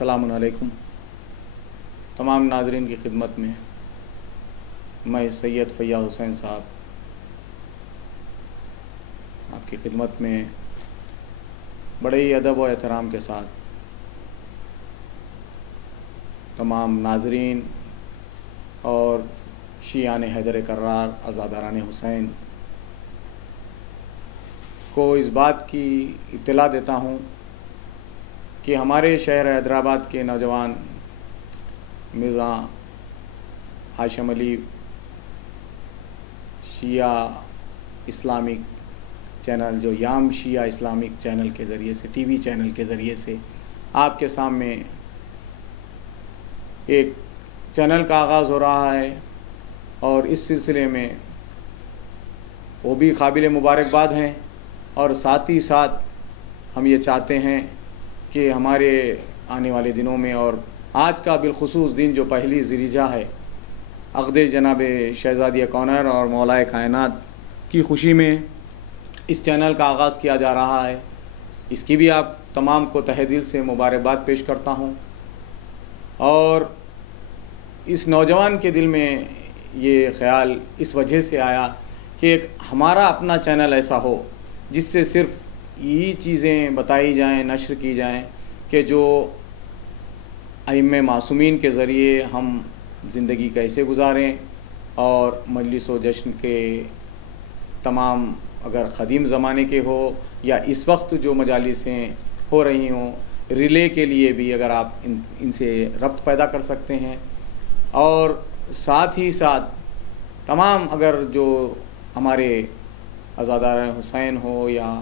السلام علیکم. تمام ناظرین کی خدمت میں میں سید فیاض حسین صاحب آپ کی خدمت میں بڑے ہی ادب و احترام کے ساتھ تمام ناظرین اور شیعان حیدر کرار عزاداران حسین کو اس بات کی اطلاع دیتا ہوں کہ ہمارے شہر حیدرآباد کے نوجوان مرزا ہاشم علی شیعہ اسلامک چینل جو یام شیعہ اسلامک چینل کے ذریعے سے ٹی وی چینل کے ذریعے سے آپ کے سامنے ایک چینل کا آغاز ہو رہا ہے، اور اس سلسلے میں وہ بھی قابل مبارکباد ہیں، اور ساتھ ہی ساتھ ہم یہ چاہتے ہیں کہ ہمارے آنے والے دنوں میں اور آج کا بالخصوص دن جو پہلی ذی الحجہ ہے، عقد جناب شہزادی کونین اور مولائے کائنات کی خوشی میں اس چینل کا آغاز کیا جا رہا ہے. اس کی بھی آپ تمام کو تہہ دل سے مبارکباد پیش کرتا ہوں. اور اس نوجوان کے دل میں یہ خیال اس وجہ سے آیا کہ ایک ہمارا اپنا چینل ایسا ہو جس سے صرف یہ چیزیں بتائی جائیں، نشر کی جائیں کہ جو ائمہ معصومین کے ذریعے ہم زندگی کیسے گزاریں، اور مجلس و جشن کے تمام اگر قدیم زمانے کے ہو یا اس وقت جو مجالسیں ہو رہی ہوں، ریلے کے لیے بھی اگر آپ ان سے ربط پیدا کر سکتے ہیں، اور ساتھ ہی ساتھ تمام اگر جو ہمارے عزاداران حسین ہو یا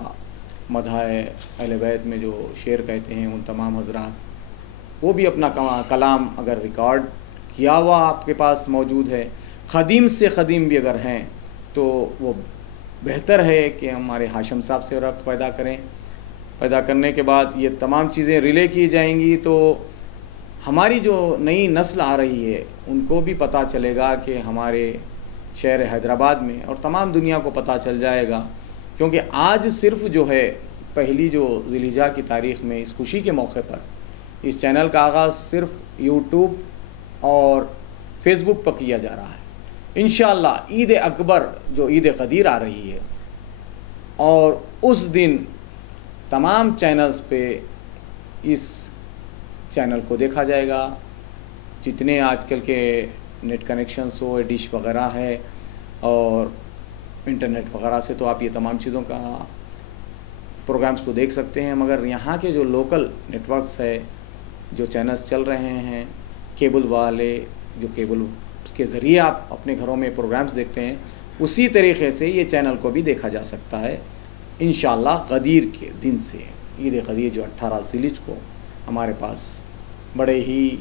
مدح اہل بیت میں جو شعر کہتے ہیں ان تمام حضرات، وہ بھی اپنا کلام اگر ریکارڈ کیا ہوا آپ کے پاس موجود ہے، قدیم سے قدیم بھی اگر ہیں، تو وہ بہتر ہے کہ ہمارے ہاشم صاحب سے ربط پیدا کریں. پیدا کرنے کے بعد یہ تمام چیزیں ریلے کی جائیں گی تو ہماری جو نئی نسل آ رہی ہے ان کو بھی پتہ چلے گا کہ ہمارے شہر حیدرآباد میں، اور تمام دنیا کو پتہ چل جائے گا. کیونکہ آج صرف جو ہے پہلی جو ذی الحجہ کی تاریخ میں اس خوشی کے موقع پر اس چینل کا آغاز صرف یوٹیوب اور فیس بک پر کیا جا رہا ہے. انشاءاللہ عید اکبر جو عید قدیر آ رہی ہے، اور اس دن تمام چینلز پہ اس چینل کو دیکھا جائے گا. جتنے آج کل کے نیٹ کنیکشنز ہو، ڈش وغیرہ ہے اور انٹرنیٹ وغیرہ سے، تو آپ یہ تمام چیزوں کا پروگرامز کو دیکھ سکتے ہیں. مگر یہاں کے جو لوکل نیٹ ورکس ہے، جو چینلز چل رہے ہیں، کیبل والے جو کیبل کے ذریعے آپ اپنے گھروں میں پروگرامز دیکھتے ہیں، اسی طریقے سے یہ چینل کو بھی دیکھا جا سکتا ہے. انشاءاللہ غدیر کے دن سے عید غدیر جو 18 ذی الحجہ کو ہمارے پاس بڑے ہی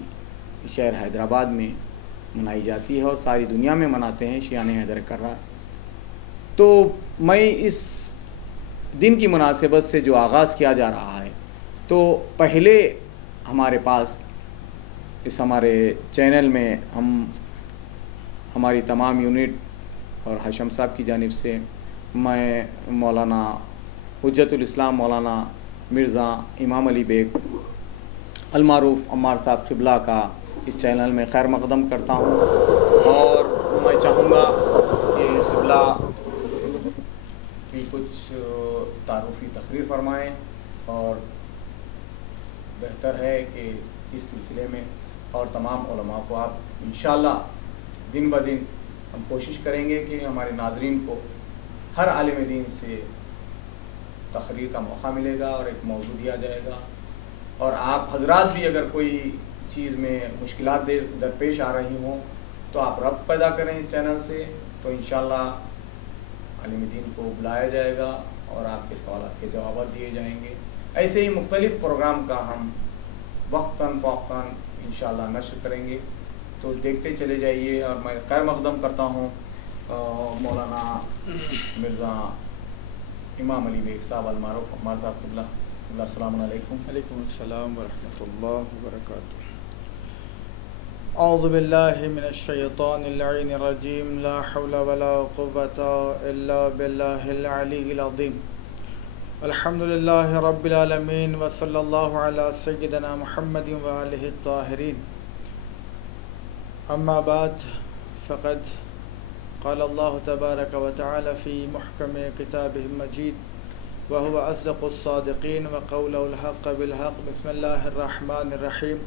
شہر حیدرآباد میں منائی جاتی ہے اور ساری دنیا میں مناتے ہیں شیعان حیدر کرار. تو میں اس دن کی مناسبت سے جو آغاز کیا جا رہا ہے، تو پہلے ہمارے پاس اس ہمارے چینل میں ہماری تمام یونٹ اور ہاشم صاحب کی جانب سے میں مولانا حجت الاسلام مولانا مرزا امام علی بیگ المعروف عمار صاحب قبلہ کا اس چینل میں خیر مقدم کرتا ہوں. اور میں چاہوں گا کہ قبلہ کی کچھ تعارفی تقریر فرمائیں، اور بہتر ہے کہ اس سلسلے میں اور تمام علماء کو آپ انشاءاللہ دن بہ دن ہم کوشش کریں گے کہ ہمارے ناظرین کو ہر عالم دین سے تقریر کا موقع ملے گا اور ایک موضوع دیا جائے گا. اور آپ حضرات بھی اگر کوئی چیز میں مشکلات درپیش آ رہی ہوں تو آپ ربط پیدا کریں اس چینل سے، تو انشاءاللہ عالم دین کو بلایا جائے گا اور آپ کے سوالات کے جوابات دیے جائیں گے. ایسے ہی مختلف پروگرام کا ہم وقتاً فوقتاً انشاءاللہ نشر کریں گے، تو دیکھتے چلے جائیے. اور میں خیر مقدم کرتا ہوں مولانا مرزا امام علی بیگ صاحب المعروف عمار صاحب قبلہ. السلام علیکم. وعلیکم السلام ورحمۃ اللہ وبرکاتہ. اعوذ باللہ من الشیطان اللعین الرجیم. لا حول ولا قوة الا باللہ العلی العظیم. الحمدللہ رب العالمین وصلی اللہ علی سیدنا محمد وآلہ الطاہرین. اما بعد فقد قال اللہ تبارک وتعالی فی محکم کتابہ المجید وهو اصدق الصادقین وقوله الحق بالحق. بسم اللہ الرحمن الرحیم.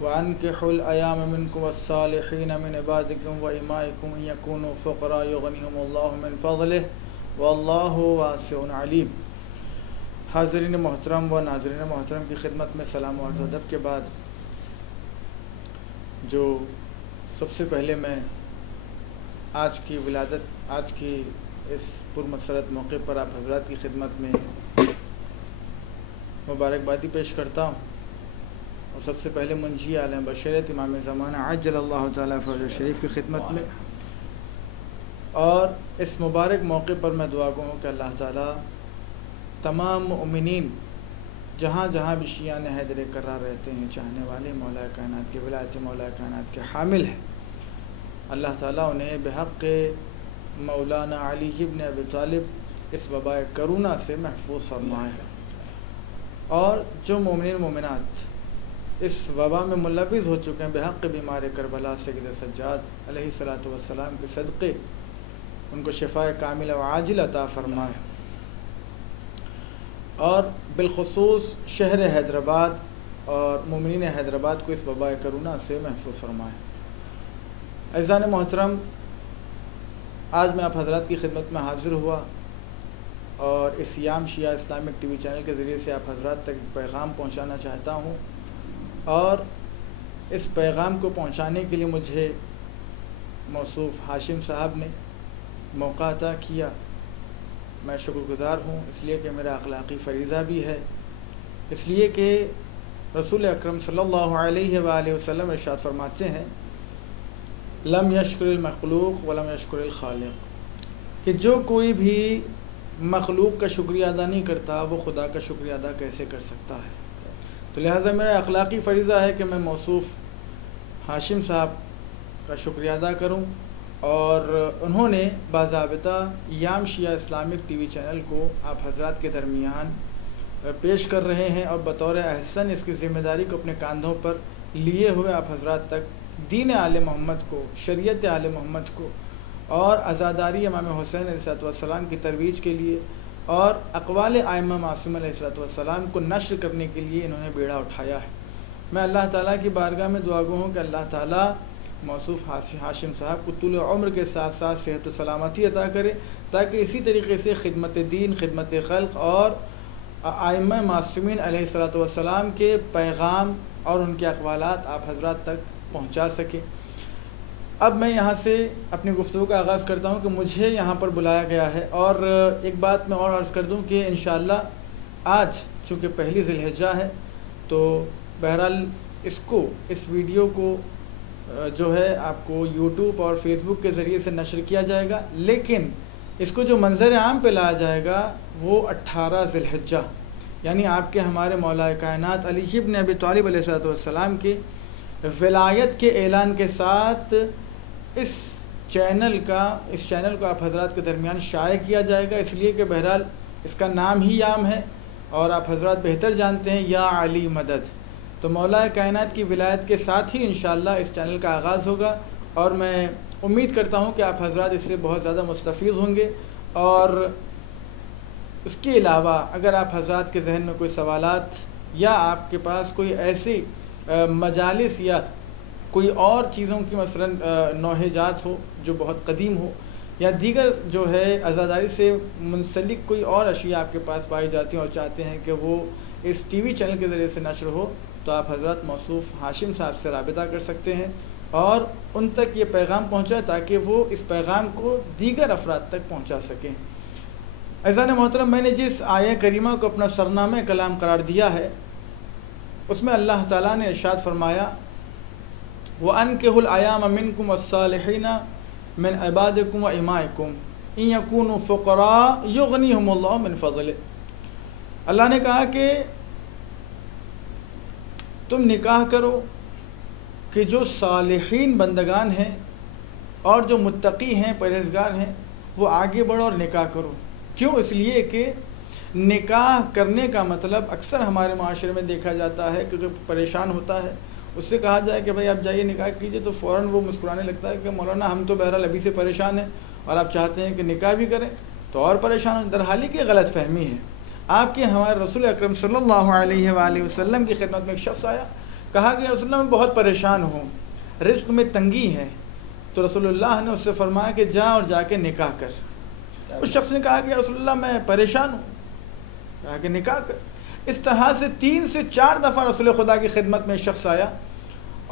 وانکحوا الایام منکم والصالحین من عبادکم وامائکم ان یکونوا فقراء یغنیہم اللہ من فضلہ واللہ واسع علیم. حاضرین محترم و ناظرین محترم کی خدمت میں سلام و عرض ادب کے بعد جو سب سے پہلے میں آج کی اس پرمسرت موقع پر آپ حضرات کی خدمت میں مبارکبادی پیش کرتا ہوں. اور سب سے پہلے منجی عالم بشریت امام زمانہ عجل اللہ تعالیٰ فرج شریف کی خدمت میں، اور اس مبارک موقع پر میں دعا گو ہوں کہ اللہ تعالیٰ تمام مؤمنین جہاں جہاں بھی شیعان حیدر قرار رہتے ہیں، چاہنے والے مولا کائنات کے ولایت مولا کائنات کے حامل ہیں، اللہ تعالیٰ انہیں بحق مولانا علی ابن ابی طالب اس وباء کرونا سے محفوظ فرمائے. اور جو مومنین مومنات اس وبا میں ملوث ہو چکے ہیں بحق بیمار کربلا سید سجاد علیہ الصلاۃ والسلام کے صدقے ان کو شفاء کاملہ و عاجل عطا فرمائے، اور بالخصوص شہر حیدرآباد اور مومنین حیدرآباد کو اس وباء کرونا سے محفوظ فرمائے. عزیزان محترم، آج میں آپ حضرات کی خدمت میں حاضر ہوا اور اس یام شیعہ اسلامک ٹی وی چینل کے ذریعے سے آپ حضرات تک پیغام پہنچانا چاہتا ہوں. اور اس پیغام کو پہنچانے کے لیے مجھے موصوف ہاشم صاحب نے موقع عطا کیا. میں شکر گزار ہوں، اس لیے کہ میرا اخلاقی فریضہ بھی ہے، اس لیے کہ رسول اکرم صلی اللہ علیہ وآلہ وسلم ارشاد فرماتے ہیں لم یشکر المخلوق ولم یشکر الخالق، کہ جو کوئی بھی مخلوق کا شکریہ ادا نہیں کرتا وہ خدا کا شکریہ ادا کیسے کر سکتا ہے. تو لہٰذا میرا اخلاقی فریضہ ہے کہ میں موصوف ہاشم صاحب کا شکریہ ادا کروں، اور انہوں نے باضابطہ یام شیعہ اسلامک ٹی وی چینل کو آپ حضرات کے درمیان پیش کر رہے ہیں، اور بطور احسن اس کی ذمہ داری کو اپنے کاندھوں پر لیے ہوئے آپ حضرات تک دین آل محمد کو، شریعت آل محمد کو، اور عزاداری امام حسین علیہ السلام کی ترویج کے لیے اور اقوال ائمہ معصوم علیہ السلام کو نشر کرنے کے لیے انہوں نے بیڑا اٹھایا ہے. میں اللہ تعالیٰ کی بارگاہ میں دعا گو ہوں کہ اللہ تعالیٰ موصوف ہاشم صاحب کو طول عمر کے ساتھ ساتھ صحت و سلامتی عطا کرے، تاکہ اسی طریقے سے خدمت دین، خدمت خلق اور ائمہ معصومین علیہ السلام کے پیغام اور ان کے اقوالات آپ حضرات تک پہنچا سکے. اب میں یہاں سے اپنی گفتگو کا آغاز کرتا ہوں کہ مجھے یہاں پر بلایا گیا ہے، اور ایک بات میں اور عرض کر دوں کہ انشاءاللہ آج چونکہ پہلی ذی الحجہ ہے تو بہرحال اس ویڈیو کو جو ہے آپ کو یوٹیوب اور فیس بک کے ذریعے سے نشر کیا جائے گا، لیکن اس کو جو منظر عام پہ لایا جائے گا وہ 18 ذی الحجہ، یعنی آپ کے ہمارے مولا کائنات علی ابن ابی طالب علیہ السلام کی ولایت کے اعلان کے ساتھ اس چینل کو آپ حضرات کے درمیان شائع کیا جائے گا. اس لیے کہ بہرحال اس کا نام ہی یام ہے، اور آپ حضرات بہتر جانتے ہیں یا علی مدد. تو مولا کائنات کی ولایت کے ساتھ ہی انشاءاللہ اس چینل کا آغاز ہوگا، اور میں امید کرتا ہوں کہ آپ حضرات اس سے بہت زیادہ مستفید ہوں گے. اور اس کے علاوہ اگر آپ حضرات کے ذہن میں کوئی سوالات یا آپ کے پاس کوئی ایسی مجالس یا کوئی اور چیزوں کی مثلا نوحجات ہو جو بہت قدیم ہو، یا دیگر جو ہے عزاداری سے منسلک کوئی اور اشیاء آپ کے پاس پائی جاتی ہیں اور چاہتے ہیں کہ وہ اس ٹی وی چینل کے ذریعے سے نشر ہو، تو آپ حضرات موصوف ہاشم صاحب سے رابطہ کر سکتے ہیں اور ان تک یہ پیغام پہنچائے تاکہ وہ اس پیغام کو دیگر افراد تک پہنچا سکیں. عزیزان محترم، میں نے جس آیہ کریمہ کو اپنا سرنامہ کلام قرار دیا ہے اس میں اللہ تعالیٰ نے ارشاد فرمایا وَأَنكِحُوا الْأَيَامَ مِنكُمْ وَالصَّالِحِينَ مِنْ عِبَادِكُمْ وَإِمَائِكُمْ إِنْ يَكُونُوا فُقَرَاءَ يُغْنِيهُمُ اللَّهُ مِنْ فَضْلِهِ. اللہ نے کہا کہ تم نکاح کرو کہ جو صالحین بندگان ہیں اور جو متقی ہیں، پرہیزگار ہیں، وہ آگے بڑھو اور نکاح کرو. کیوں؟ اس لیے کہ نکاح کرنے کا مطلب اکثر ہمارے معاشرے میں دیکھا جاتا ہے کہ جو پریشان ہوتا ہے اس سے کہا جائے کہ بھائی آپ جائیے نکاح کیجئے، تو فوراً وہ مسکرانے لگتا ہے کہ مولانا ہم تو بہرحال ابھی سے پریشان ہیں اور آپ چاہتے ہیں کہ نکاح بھی کریں تو اور پریشان ہوں۔ درحالی کی غلط فہمی ہے۔ آپ کے ہمارے رسول اکرم صلی اللہ علیہ وآلہ وسلم کی خدمت میں ایک شخص آیا، کہا کہ رسول اللہ میں بہت پریشان ہوں، رزق میں تنگی ہے، تو رسول اللہ نے اس سے فرمایا کہ جا اور جا کے نکاح کر۔ اس شخص نے کہا کہ رسول اللہ میں پریشان ہوں، کہا کہ نکاح کر۔ اس طرح سے 3 سے 4 دفعہ رسول خدا کی خدمت میں شخص آیا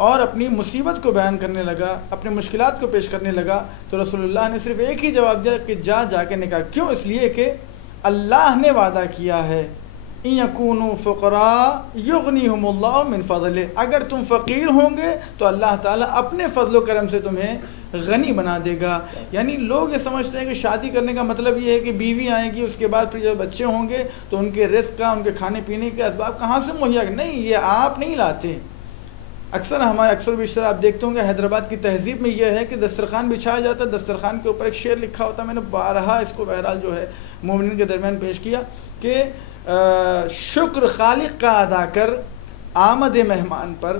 اور اپنی مصیبت کو بیان کرنے لگا، اپنے مشکلات کو پیش کرنے لگا، تو رسول اللہ نے صرف ایک ہی جواب دیا کہ جا کے نکاح۔ کیوں؟ اس لیے کہ اللہ نے وعدہ کیا ہے ان یکونوا فقراء یغنیہم اللہ من فضلہ، اگر تم فقیر ہوں گے تو اللہ تعالیٰ اپنے فضل و کرم سے تمہیں غنی بنا دے گا۔ یعنی لوگ یہ سمجھتے ہیں کہ شادی کرنے کا مطلب یہ ہے کہ بیوی آئے گی، اس کے بعد پھر جب بچے ہوں گے تو ان کے رزق کا، ان کے کھانے پینے کے اسباب کہاں سے مہیا؟ نہیں، یہ آپ نہیں لاتے۔ اکثر بیشتر آپ دیکھتے ہوں گے حیدرآباد کی تہذیب میں یہ ہے کہ دسترخوان بچھایا جاتا ہے، دسترخوان کے اوپر ایک شعر لکھا ہوتا ہے، میں نے بارہا اس کو بہرحال جو ہے مومنین کے درمیان پیش کیا کہ شکر خالق کا ادا کر، آمد مہمان پر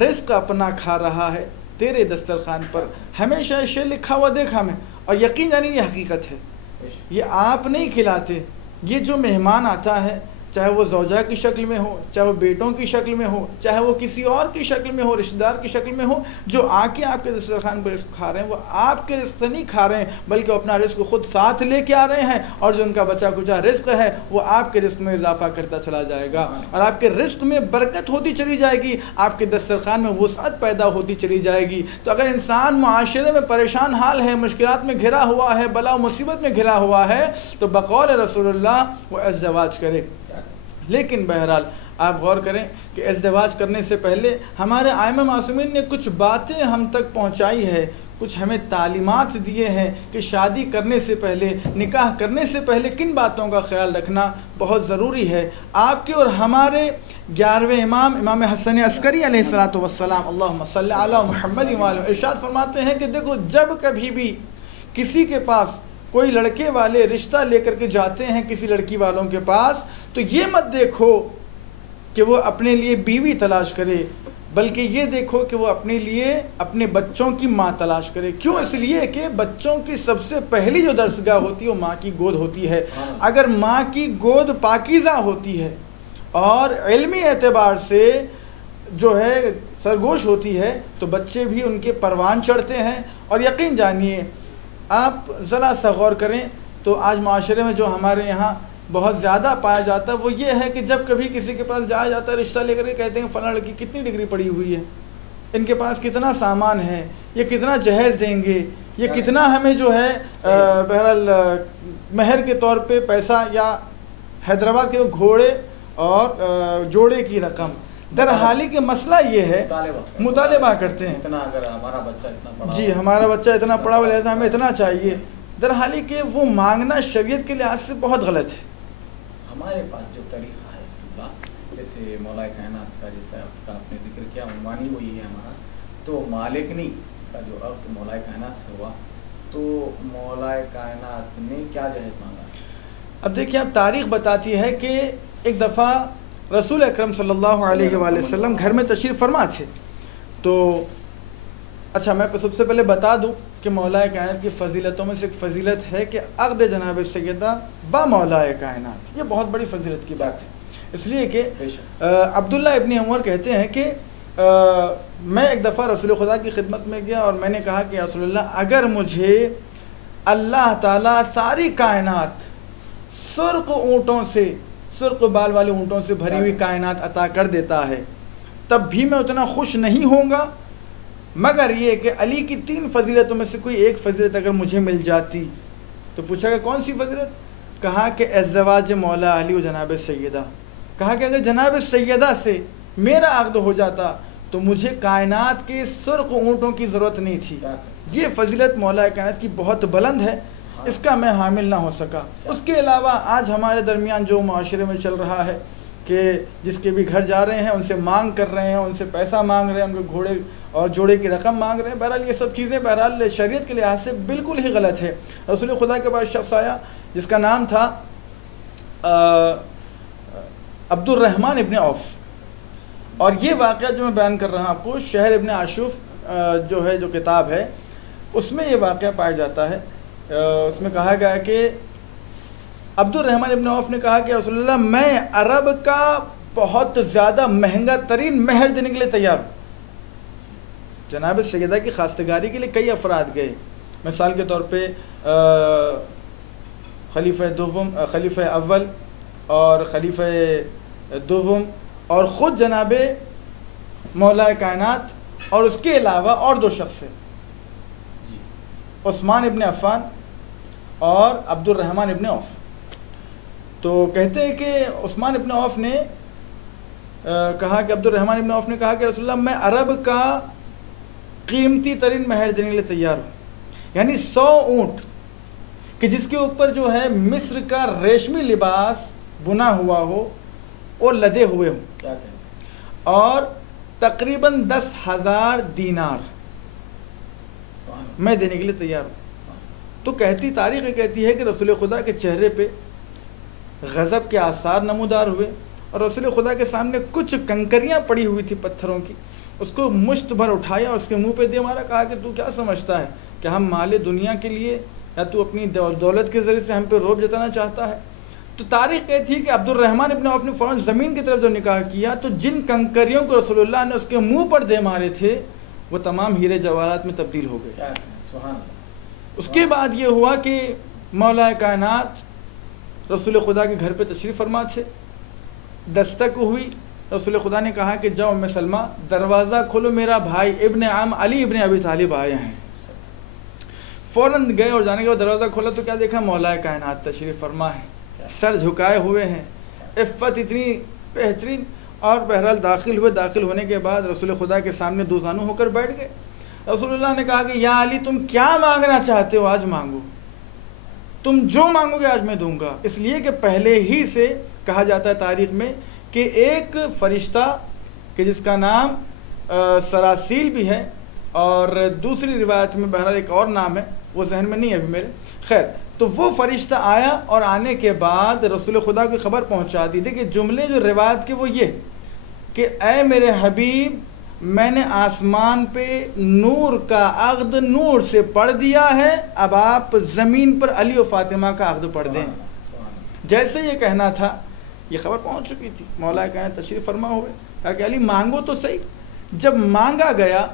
رزق اپنا کھا رہا ہے تیرے دسترخوان پر۔ ہمیشہ یہ شعر لکھا ہوا دیکھا میں، اور یقین جانی یہ حقیقت ہے، یہ آپ نہیں کھلاتے۔ یہ جو مہمان آتا ہے، چاہے وہ زوجہ کی شکل میں ہو، چاہے وہ بیٹوں کی شکل میں ہو، چاہے وہ کسی اور کی شکل میں ہو، رشتہ دار کی شکل میں ہو، جو آ کے آپ کے دسترخوان پر رزق کھا رہے ہیں، وہ آپ کے رزق نہیں کھا رہے ہیں بلکہ اپنا رزق خود ساتھ لے کے آ رہے ہیں، اور جو ان کا بچا کچا رزق ہے وہ آپ کے رزق میں اضافہ کرتا چلا جائے گا، اور آپ کے رزق میں برکت ہوتی چلی جائے گی، آپ کے دسترخوان میں وسعت پیدا ہوتی چلی جائے گی۔ تو اگر انسان معاشرے میں پریشان حال ہے، مشکلات میں گھرا ہوا ہے، بلا و مصیبت میں گھرا ہوا ہے، تو بقول رسول اللہ وہ ازدواج کرے۔ لیکن بہرحال آپ غور کریں کہ ازدواج کرنے سے پہلے ہمارے ائمہ معصومین نے کچھ باتیں ہم تک پہنچائی ہے، کچھ ہمیں تعلیمات دیے ہیں کہ شادی کرنے سے پہلے، نکاح کرنے سے پہلے کن باتوں کا خیال رکھنا بہت ضروری ہے۔ آپ کے اور ہمارے 11ویں امام حسن عسکری علیہ السلام اللہم صلی علی محمد وعلی ارشاد فرماتے ہیں کہ دیکھو، جب کبھی بھی کسی کے پاس کوئی لڑکے والے رشتہ لے کر کے جاتے ہیں کسی لڑکی والوں کے پاس، تو یہ مت دیکھو کہ وہ اپنے لیے بیوی تلاش کرے، بلکہ یہ دیکھو کہ وہ اپنے لیے اپنے بچوں کی ماں تلاش کرے۔ کیوں؟ اس لیے کہ بچوں کی سب سے پہلی جو درسگاہ ہوتی ہے وہ ماں کی گود ہوتی ہے۔ اگر ماں کی گود پاکیزہ ہوتی ہے اور علمی اعتبار سے جو ہے سرگوش ہوتی ہے تو بچے بھی ان کے پروان چڑھتے ہیں۔ اور یقین جانیے، آپ ذرا سا غور کریں تو آج معاشرے میں جو ہمارے یہاں بہت زیادہ پایا جاتا ہے وہ یہ ہے کہ جب کبھی کسی کے پاس جایا جاتا ہے رشتہ لے کر کے، کہتے ہیں فلاں لڑکی کتنی ڈگری پڑھی ہوئی ہے، ان کے پاس کتنا سامان ہے، یہ کتنا جہیز دیں گے، یہ کتنا ہمیں جو ہے بہرحال مہر کے طور پہ پیسہ، یا حیدرآباد کے گھوڑے اور جوڑے کی رقم۔ در حالی کے مسئلہ یہ ہے، مطالبہ کرتے ہیں جی ہمارا بچہ اتنا پڑھا ہوا، لہذا ہمیں اتنا چاہیے۔ در حالی کہ وہ مانگنا شریعت کے لحاظ سے بہت غلط ہے۔ ہمارے پاس جو طریقہ ہے اس کی بات، جیسے مولا کائنات کا جیسے آپ نے ذکر کیا، عنوانی وہی ہے ہمارا، تو مالکنی کا جو عقد مولا کائنات سے ہوا، تو مولا کائنات نے کیا جہیز مانگا؟ اب دیکھیں، اب تاریخ بتاتی ہے کہ ایک دفعہ رسول اکرم صلی اللہ علیہ وآلہ وسلم گھر میں تشریف فرما تھے، تو اچھا میں سب سے پہلے بتا دوں کہ مولا کائنات کی فضیلتوں میں سے ایک فضیلت ہے کہ عقد جناب سیدہ با مولا کائنات، یہ بہت بڑی فضیلت کی بات ہے، اس لیے کہ عبداللہ ابن عمر کہتے ہیں کہ میں ایک دفعہ رسول خدا کی خدمت میں گیا اور میں نے کہا کہ رسول اللہ، اگر مجھے اللہ تعالیٰ ساری کائنات سرخ اونٹوں سے، سرخ بال والے اونٹوں سے بھری ہوئی کائنات عطا کر دیتا ہے، تب بھی میں اتنا خوش نہیں ہوں گا، مگر یہ کہ علی کی 3 فضیلتوں میں سے کوئی ایک فضیلت اگر مجھے مل جاتی۔ تو پوچھا کہ کون سی فضیلت؟ کہا کہ ازدواج مولا علی و جناب سیدہ۔ کہا کہ اگر جناب سیدہ سے میرا عقد ہو جاتا تو مجھے کائنات کے سرخ اونٹوں کی ضرورت نہیں تھی۔ یہ فضیلت مولا کائنات کی بہت بلند ہے، اس کا میں حامل نہ ہو سکا۔ اس کے علاوہ آج ہمارے درمیان جو معاشرے میں چل رہا ہے کہ جس کے بھی گھر جا رہے ہیں ان سے مانگ کر رہے ہیں، ان سے پیسہ مانگ رہے ہیں، ان کے گھوڑے اور جوڑے کی رقم مانگ رہے ہیں، بہرحال یہ سب چیزیں بہرحال شریعت کے لحاظ سے بالکل ہی غلط ہے۔ رسول خدا کے پاس شخص آیا جس کا نام تھا عبد الرحمن ابن عوف، اور یہ واقعہ جو میں بیان کر رہا ہوں آپ کو، شہر ابن عاشوف جو ہے جو کتاب ہے اس میں یہ واقعہ پایا جاتا ہے۔ اس میں کہا گیا کہ عبد الرحمن ابن عوف نے کہا کہ رسول اللہ میں عرب کا بہت زیادہ مہنگا ترین مہر دینے کے لیے تیار ہوں۔ جناب سیدہ کی خواستگاری کے لیے کئی افراد گئے، مثال کے طور پہ خلیفہ اول اور خلیفہ دوم اور خود جناب مولا کائنات، اور اس کے علاوہ اور دو شخص ہیں، عثمان ابن عفان اور عبد الرحمن ابن عوف۔ تو کہتے ہیں کہ عثمان ابن عوف نے کہا کہ عبد الرحمن ابن عوف نے کہا کہ رسول اللہ میں عرب کا قیمتی ترین مہر دینے کے لیے تیار ہوں، یعنی 100 اونٹ کہ جس کے اوپر جو ہے مصر کا ریشمی لباس بنا ہوا ہو اور لدے ہوئے ہوں، اور تقریباً 10,000 دینار میں دینے کے لیے تیار ہوں۔ تو تاریخ کہتی ہے کہ رسول خدا کے چہرے پہ غضب کے آثار نمودار ہوئے، اور رسول خدا کے سامنے کچھ کنکریاں پڑی ہوئی تھی پتھروں کی، اس کو مشت بھر اٹھایا اور اس کے منہ پہ دے مارا، کہا کہ تو کیا سمجھتا ہے کہ ہم مال دنیا کے لیے یا تو اپنی دولت کے ذریعے سے ہم پہ روب جتانا چاہتا ہے؟ تو تاریخ کہتی ہے کہ عبد الرحمن ابن عوف نے فوراً زمین کی طرف جو نکاح کیا تو جن کنکریوں کو رسول اللہ نے اس کے منہ پر دے مارے تھے وہ تمام ہیرے جواہرات میں تبدیل ہو گئے۔ اس کے بعد یہ ہوا کہ مولا کائنات رسول خدا کے گھر پہ تشریف فرما تھے، دستک ہوئی، رسول خدا نے کہا کہ جاؤ ام سلمہ دروازہ کھولو، میرا بھائی ابن عم علی ابن ابی طالب آئے ہیں۔ فوراً گئے اور جانے کے بعد دروازہ کھولا تو کیا دیکھا؟ مولا کائنات تشریف فرما ہے، سر جھکائے ہوئے ہیں، عفت اتنی بہترین، اور بہرحال داخل ہونے کے بعد رسول خدا کے سامنے دوزانو ہو کر بیٹھ گئے۔ رسول اللہ نے کہا کہ یا علی تم کیا مانگنا چاہتے ہو آج مانگو، تم جو مانگو گے آج میں دوں گا۔ اس لیے کہ پہلے ہی سے کہا جاتا ہے تاریخ میں کہ ایک فرشتہ کہ جس کا نام سراسیل بھی ہے اور دوسری روایت میں بہرحال ایک اور نام ہے، وہ ذہن میں نہیں ہے ابھی میرے، خیر، تو وہ فرشتہ آیا اور آنے کے بعد رسول خدا کی خبر پہنچا دی۔ دیکھیں جملے جو روایت کے وہ یہ کہ اے میرے حبیب میں نے آسمان پہ نور کا عقد نور سے پڑھ دیا ہے، اب آپ زمین پر علی و فاطمہ کا عقد پڑھ دیں۔ جیسے یہ کہنا تھا یہ خبر پہنچ چکی تھی، مولا کہنے تشریف فرما ہوئے، کہا کہ علی مانگو تو صحیح۔ جب مانگا گیا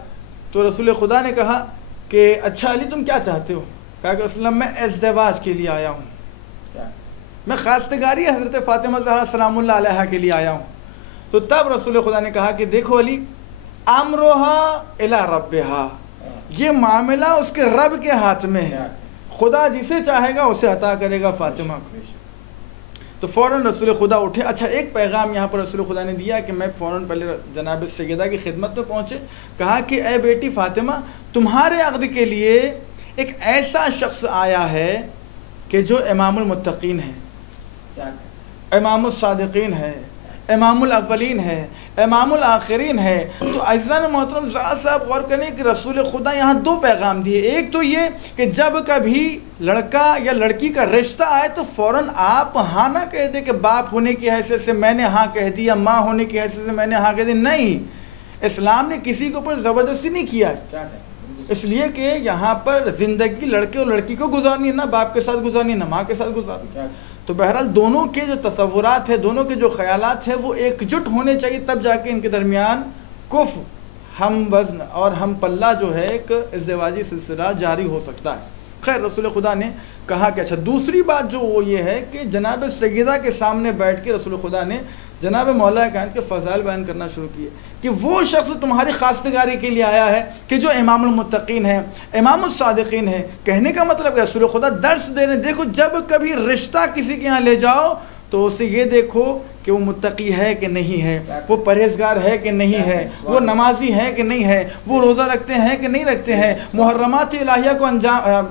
تو رسول خدا نے کہا کہ اچھا علی تم کیا چاہتے ہو؟ کہا کہ رسول اللہ میں ازدواج کے لیے آیا ہوں، میں خواستگاری حضرت فاطمہ زہرا سلام اللہ علیہا کے لیے آیا ہوں۔ تو تب رسول خدا نے کہا کہ دیکھو علی امرها الی ربها، یہ معاملہ اس کے رب کے ہاتھ میں ہے، خدا جسے چاہے گا اسے عطا کرے گا فاطمہ کو۔ تو فوراً رسول خدا اٹھے۔ اچھا ایک پیغام یہاں پر رسول خدا نے دیا کہ میں فوراً پہلے جناب سیدہ کی خدمت میں پہنچے، کہا کہ اے بیٹی فاطمہ تمہارے عقد کے لیے ایک ایسا شخص آیا ہے کہ جو امام المتقین ہے، امام الصادقین ہے، امام الاولین ہے، امام الآخرین ہے۔ تو عزیزان محترم ذرا سا آپ غور کریں کہ رسول خدا یہاں دو پیغام دیے۔ ایک تو یہ کہ جب کبھی لڑکا یا لڑکی کا رشتہ آئے تو فوراً آپ ہاں نہ کہہ دیں کہ باپ ہونے کی حیثیت سے میں نے ہاں کہہ دی یا ماں ہونے کی حیثیت سے میں نے ہاں کہہ دی، نہیں، اسلام نے کسی کے اوپر زبردستی نہیں کیا ہے، اس لیے کہ یہاں پر زندگی لڑکے اور لڑکی کو گزارنی ہے، نہ باپ کے ساتھ گزارنی ہے نہ ماں کے ساتھ گزارنی ہے۔ تو بہرحال دونوں کے جو تصورات ہیں، دونوں کے جو خیالات ہیں وہ ایک جٹ ہونے چاہیے، تب جا کے ان کے درمیان کف ہم وزن اور ہم پلہ جو ہے ایک ازدواجی سلسلہ جاری ہو سکتا ہے۔ خیر رسول خدا نے کہا کہ اچھا دوسری بات جو وہ یہ ہے کہ جناب سیدہ کے سامنے بیٹھ کے رسول خدا نے جناب مولا کائنات کے فضائل بیان کرنا شروع کیے کہ وہ شخص تمہاری خواستگاری کے لیے آیا ہے کہ جو امام المتقین ہے، امام الصادقین ہے۔ کہنے کا مطلب کہ رسول خدا درس دے رہے ہیں، دیکھو جب کبھی رشتہ کسی کے یہاں لے جاؤ تو اسے یہ دیکھو کہ وہ متقی ہے کہ نہیں ہے، وہ پرہیزگار ہے کہ نہیں ہے، وہ نمازی ہے کہ نہیں ہے، وہ روزہ رکھتے ہیں کہ نہیں رکھتے ہیں، محرمات الہیہ کو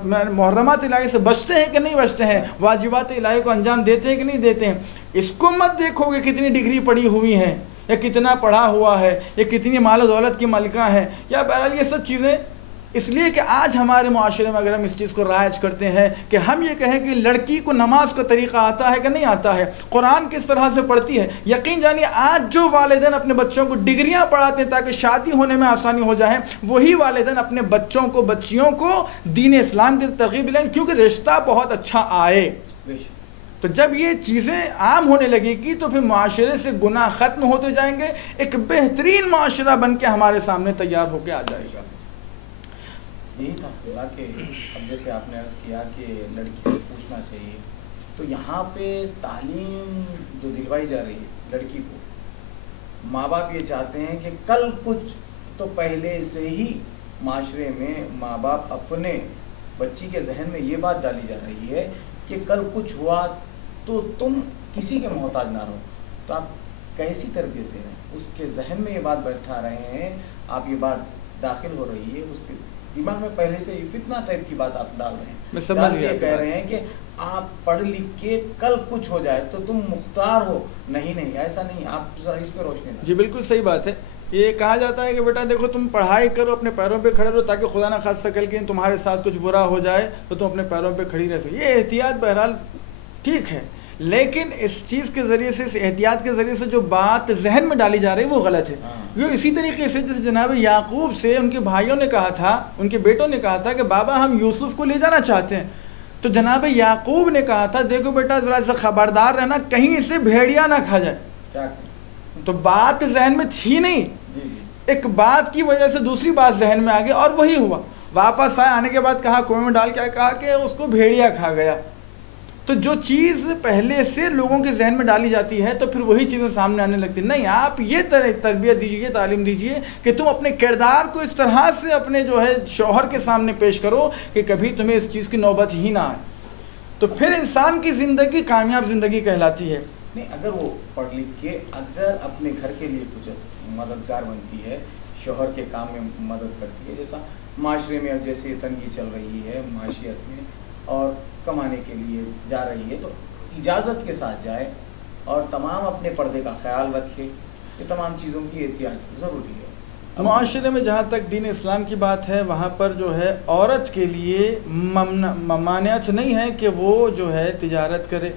محرمات الہیہ سے بچتے ہیں کہ نہیں بچتے ہیں، واجبات الہیہ کو انجام دیتے ہیں کہ نہیں دیتے ہیں۔ اس کو مت دیکھو کہ کتنی ڈگری پڑھی ہوئی ہیں یا کتنا پڑھا ہوا ہے یا کتنی مال و دولت کی ملکہ ہیں، یا بہرحال یہ سب چیزیں اس لیے کہ آج ہمارے معاشرے میں اگر ہم اس چیز کو رائج کرتے ہیں کہ ہم یہ کہیں کہ لڑکی کو نماز کا طریقہ آتا ہے کہ نہیں آتا ہے، قرآن کس طرح سے پڑھتی ہے، یقین جانیے آج جو والدین اپنے بچوں کو ڈگریاں پڑھاتے ہیں تاکہ شادی ہونے میں آسانی ہو جائے، وہی والدین اپنے بچوں کو بچیوں کو دین اسلام کی ترغیب دیں کیونکہ رشتہ بہت اچھا آئے۔ تو جب یہ چیزیں عام ہونے لگے گی تو پھر معاشرے سے گناہ ختم ہوتے جائیں گے، ایک بہترین معاشرہ بن کے ہمارے سامنے تیار ہو کے آ جائے گا۔ یہی تھا خلا کہ اب جیسے آپ نے عرض کیا کہ لڑکی سے پوچھنا چاہیے، تو یہاں پہ تعلیم جو دلوائی جا رہی ہے لڑکی کو، ماں باپ یہ چاہتے ہیں کہ کل کچھ تو پہلے سے ہی معاشرے میں ماں باپ اپنے بچی کے ذہن میں یہ بات ڈالی جا رہی ہے کہ کل کچھ ہوا تو تم کسی کے محتاج نہ رہو۔ تو آپ کیسی تربیت دے رہے ہیں؟ اس کے ذہن میں یہ بات بیٹھا رہے ہیں، آپ یہ بات داخل ہو رہی ہے اس کے دماغ میں پہلے سے فتنہ ٹائپ کی بات آپ ڈال رہے ہیں، ڈال کے کہہ رہے ہیں کہ آپ پڑھ لکھ کے کل کچھ ہو جائے تو تم مختار ہو۔ نہیں ایسا نہیں، آپ ذرا اس پہ روشنی ڈالیں۔ جی بالکل صحیح بات ہے۔ یہ کہا جاتا ہے کہ بیٹا دیکھو تم پڑھائی کرو، اپنے پیروں پہ کھڑے رہو تاکہ خدا نہ خواستہ کل کے تمہارے ساتھ کچھ برا ہو جائے تو تم اپنے پیروں پہ کھڑی رہ سکو۔ یہ احتیاط بہرحال ٹھیک ہے، لیکن اس چیز کے ذریعے سے، اس احتیاط کے ذریعے سے جو بات ذہن میں ڈالی جا رہی ہے وہ غلط ہے۔ یہ اسی طریقے سے جیسے جناب یعقوب سے ان کے بھائیوں نے کہا تھا، ان کے بیٹوں نے کہا تھا کہ بابا ہم یوسف کو لے جانا چاہتے ہیں، تو جناب یعقوب نے کہا تھا دیکھو بیٹا ذرا سا خبردار رہنا کہیں اسے بھیڑیا نہ کھا جائے۔ تو بات ذہن میں تھی نہیں، ایک بات کی وجہ سے دوسری بات ذہن میں آ گئی اور وہی ہوا۔ واپس آنے کے بعد کہا کنویں میں ڈال کے کہا کہ اس کو بھیڑیا کھا گیا۔ تو جو چیز پہلے سے لوگوں کے ذہن میں ڈالی جاتی ہے تو پھر وہی چیزیں سامنے آنے لگتی ہیں۔ نہیں، آپ یہ تربیت دیجیے، تعلیم دیجیے کہ تم اپنے کردار کو اس طرح سے اپنے جو ہے شوہر کے سامنے پیش کرو کہ کبھی تمہیں اس چیز کی نوبت ہی نہ آئے، تو پھر انسان کی زندگی کامیاب زندگی کہلاتی ہے۔ نہیں، اگر وہ پڑھ لکھ کے اگر اپنے گھر کے لیے کچھ مددگار بنتی ہے، شوہر کے کام میں مدد کرتی ہے، جیسا معاشرے میں اب جیسے تنگی چل رہی ہے معاشیت میں اور کمانے کے لیے جا رہی ہے، تو اجازت کے ساتھ جائے اور تمام اپنے پردے کا خیال رکھے، یہ تمام چیزوں کی احتیاط ضروری ہے۔ معاشرے میں جہاں تک دین اسلام کی بات ہے وہاں پر جو ہے عورت کے لیے ممانعت نہیں ہے کہ وہ جو ہے تجارت کرے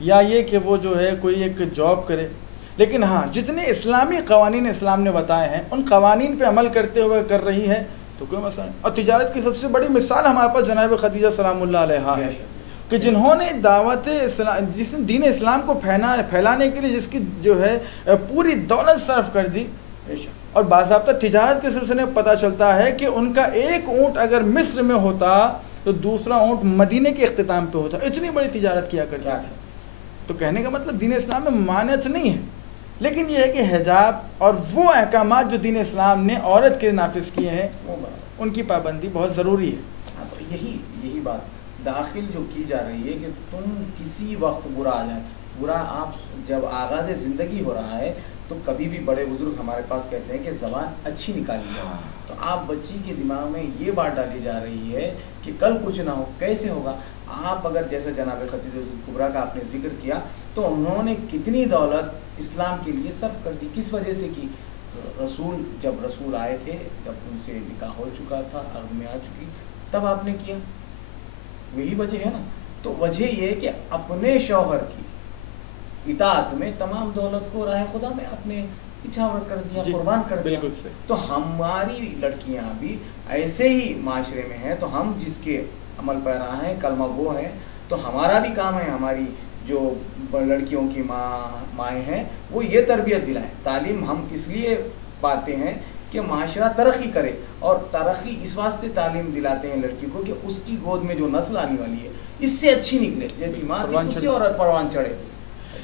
یا یہ کہ وہ جو ہے کوئی ایک جاب کرے، لیکن ہاں جتنے اسلامی قوانین اسلام نے بتائے ہیں ان قوانین پہ عمل کرتے ہوئے کر رہی ہے تو کوئی مسئلہ نہیں۔ اور تجارت کی سب سے بڑی مثال ہمارے پاس جناب خدیجہ سلام اللہ علیہا ہے کہ جنہوں نے دعوت اسلام، جس نے دین اسلام کو پھیلانے کے لیے جس کی جو ہے پوری دولت صرف کر دی، اور باضابطہ تجارت کے سلسلے میں پتہ چلتا ہے کہ ان کا ایک اونٹ اگر مصر میں ہوتا تو دوسرا اونٹ مدینے کے اختتام پہ ہوتا، اتنی بڑی تجارت کیا کرتی تھی۔ تو کہنے کا مطلب دین اسلام میں ممانعت نہیں ہے، لیکن یہ ہے کہ حجاب اور وہ احکامات جو دین اسلام نے عورت کے نافذ کیے ہیں ان کی پابندی بہت ضروری ہے۔ یہی بات داخل جو کی جا رہی ہے کہ تم کسی وقت برا آ جائے، برا آپ جب آغاز زندگی ہو رہا ہے تو کبھی بھی بڑے بزرگ ہمارے پاس کہتے ہیں کہ زبان اچھی نکالی جائے، تو آپ بچی کے دماغ میں یہ بات ڈالی جا رہی ہے کہ کل کچھ نہ ہو، کیسے ہوگا؟ آپ اگر جیسے جناب خدیجہ کبریٰ کا آپ نے ذکر کیا تو انہوں نے کتنی دولت اسلام کے لیے صرف کر دی، کس وجہ سے کی؟ جب رسول آئے تھے، جب ان سے نکاح ہو چکا تھا، عقد میں آ چکی، تب آپ نے کیا، وہی وجہ ہے نا۔ تو وجہ یہ کہ اپنے شوہر کی اطاعت میں تمام دولت کو راہ خدا میں آپ نے نچھاور کر دیا، قربان کر دیا۔ تو ہماری لڑکیاں بھی ایسے ہی معاشرے میں ہیں، تو ہم جس کے عمل پیرا ہیں، کلمہ گو ہیں، تو ہمارا بھی کام ہے، ہماری جو لڑکیوں کی مائیں ہیں وہ یہ تربیت دلائیں۔ تعلیم ہم اس لیے پاتے ہیں کہ معاشرہ ترقی کرے، اور ترقی اس واسطے تعلیم دلاتے ہیں لڑکی کو کہ اس کی گود میں جو نسل آنے والی ہے اس سے اچھی نکلے، جیسی ماں تھی اس سے اور پروان چڑھے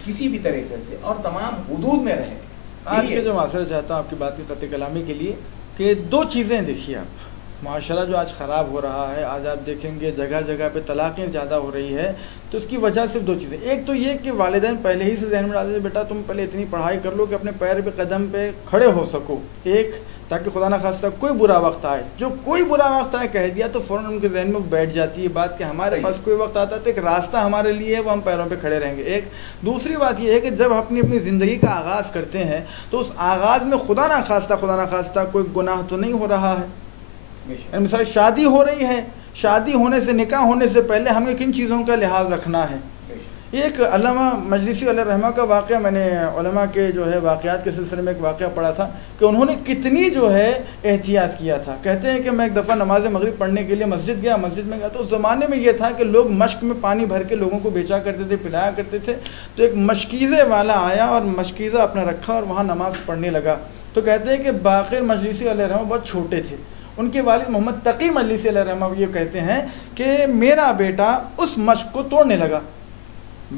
کسی بھی طریقے سے، اور تمام حدود میں رہے۔ آج کے جو معاشرہ چاہتا ہوں آپ کی بات کی قطع کلامی کے لیے کہ دو چیزیں دیکھیے آپ، معاشرہ جو آج خراب ہو رہا ہے، آج آپ دیکھیں گے جگہ جگہ پہ طلاقیں زیادہ ہو رہی ہے، تو اس کی وجہ صرف دو چیزیں۔ ایک تو یہ کہ والدین پہلے ہی سے ذہن میں ڈالتے ہیں بیٹا تم پہلے اتنی پڑھائی کر لو کہ اپنے پیر پہ قدم پہ کھڑے ہو سکو، ایک تاکہ خدا نہ خواستہ کوئی برا وقت آئے، جو کوئی برا وقت آئے کہہ دیا تو فوراً ان کے ذہن میں بیٹھ جاتی ہے بات کہ ہمارے پاس کوئی وقت آتا ہے تو ایک راستہ ہمارے لیے ہے، وہ ہم پیروں پہ کھڑے رہیں گے۔ ایک دوسری بات یہ ہے کہ جب اپنی زندگی کا آغاز کرتے ہیں تو اس آغاز میں خدا نہ خواستہ کوئی گناہ تو نہیں ہو رہا ہے، یعنی مثلا شادی ہو رہی ہے، شادی ہونے سے، نکاح ہونے سے پہلے ہمیں کن چیزوں کا لحاظ رکھنا ہے. یہ ایک علامہ مجلسی علیہ رحمہ کا واقعہ، میں نے علماء کے جو ہے واقعات کے سلسلے میں ایک واقعہ پڑھا تھا کہ انہوں نے کتنی جو ہے احتیاط کیا تھا. کہتے ہیں کہ میں ایک دفعہ نماز مغرب پڑھنے کے لیے مسجد میں گیا تو اس زمانے میں یہ تھا کہ لوگ مشک میں پانی بھر کے لوگوں کو بیچا کرتے تھے، پلایا کرتے تھے. تو ایک مشکیزے والا آیا اور مشکیزہ اپنا رکھا اور وہاں نماز پڑھنے لگا. تو کہتے ہیں کہ باقر مجلسی علیہ رحمہ بہت چھوٹے تھے. ان کے والد محمد تقی مجلسی علیہ رحمہ یہ کہتے ہیں کہ میرا بیٹا اس مشک کو توڑنے لگا.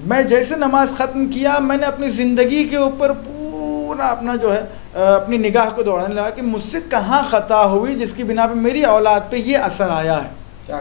میں جیسے نماز ختم کیا، میں نے اپنی زندگی کے اوپر پورا اپنا جو ہے اپنی نگاہ کو دوڑانے لگا کہ مجھ سے کہاں خطا ہوئی جس کی بنا پہ میری اولاد پہ یہ اثر آیا ہے.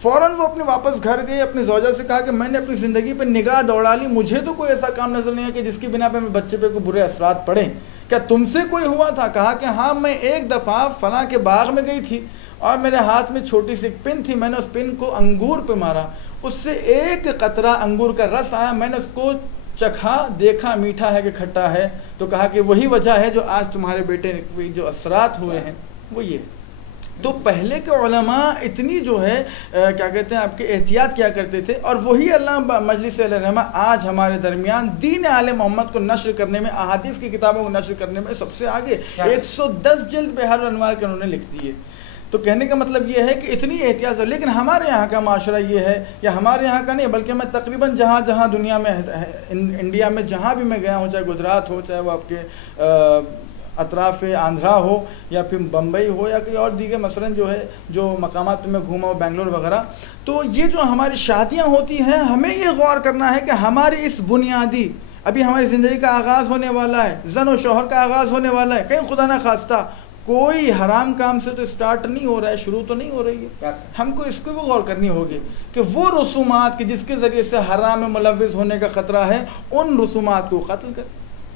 فوراً وہ اپنے واپس گھر گئے، اپنی زوجہ سے کہا کہ میں نے اپنی زندگی پہ نگاہ دوڑا لی، مجھے تو کوئی ایسا کام نظر نہیں آیا کہ جس کی بنا پہ میں بچے پہ کوئی برے اثرات پڑیں. کیا تم سے کوئی ہوا تھا؟ کہا کہ ہاں، میں ایک دفعہ فلاں کے باغ میں گئی تھی اور میرے ہاتھ میں چھوٹی سی ایک پن تھی، میں نے اس پن کو انگور پہ مارا، اس سے ایک قطرہ انگور کا رس آیا، میں نے اس کو چکھا، دیکھا میٹھا ہے کہ کھٹا ہے. تو کہا کہ وہی وجہ ہے جو آج تمہارے بیٹے جو اثرات ہوئے ہیں وہ یہ ہے. تو پہلے کے علماء اتنی جو ہے کیا کہتے ہیں آپ کے احتیاط کیا کرتے تھے، اور وہی علامہ مجلس علیہ رحمہ آج ہمارے درمیان دین آل محمد کو نشر کرنے میں، احادیث کی کتابوں کو نشر کرنے میں سب سے آگے. 110 جلد بہار الانوار کے انہوں نے لکھ دی ہے. تو کہنے کا مطلب یہ ہے کہ اتنی احتیاط ہے. لیکن ہمارے یہاں کا معاشرہ یہ ہے، یا ہمارے یہاں کا نہیں بلکہ میں تقریباً جہاں دنیا میں انڈیا میں جہاں بھی میں گیا ہوں، چاہے گجرات ہو، چاہے وہ آپ کے اطراف آندھرا ہو، یا پھر بمبئی ہو، یا کوئی اور دیگر مثلاً جو ہے جو مقامات پہ میں گھوما ہوں، بنگلور وغیرہ، تو یہ جو ہماری شادیاں ہوتی ہیں ہمیں یہ غور کرنا ہے کہ ہماری اس بنیادی، ابھی ہماری زندگی کا آغاز ہونے والا ہے، زن و شوہر کا آغاز ہونے والا ہے، کہیں خدا نہ خواستہ کوئی حرام کام سے تو اسٹارٹ نہیں ہو رہا ہے، شروع تو نہیں ہو رہی ہے. ہم کو اس کو بھی غور کرنی ہوگی کہ وہ رسومات کہ جس کے ذریعے سے حرام میں ملوث ہونے کا خطرہ ہے، ان رسومات کو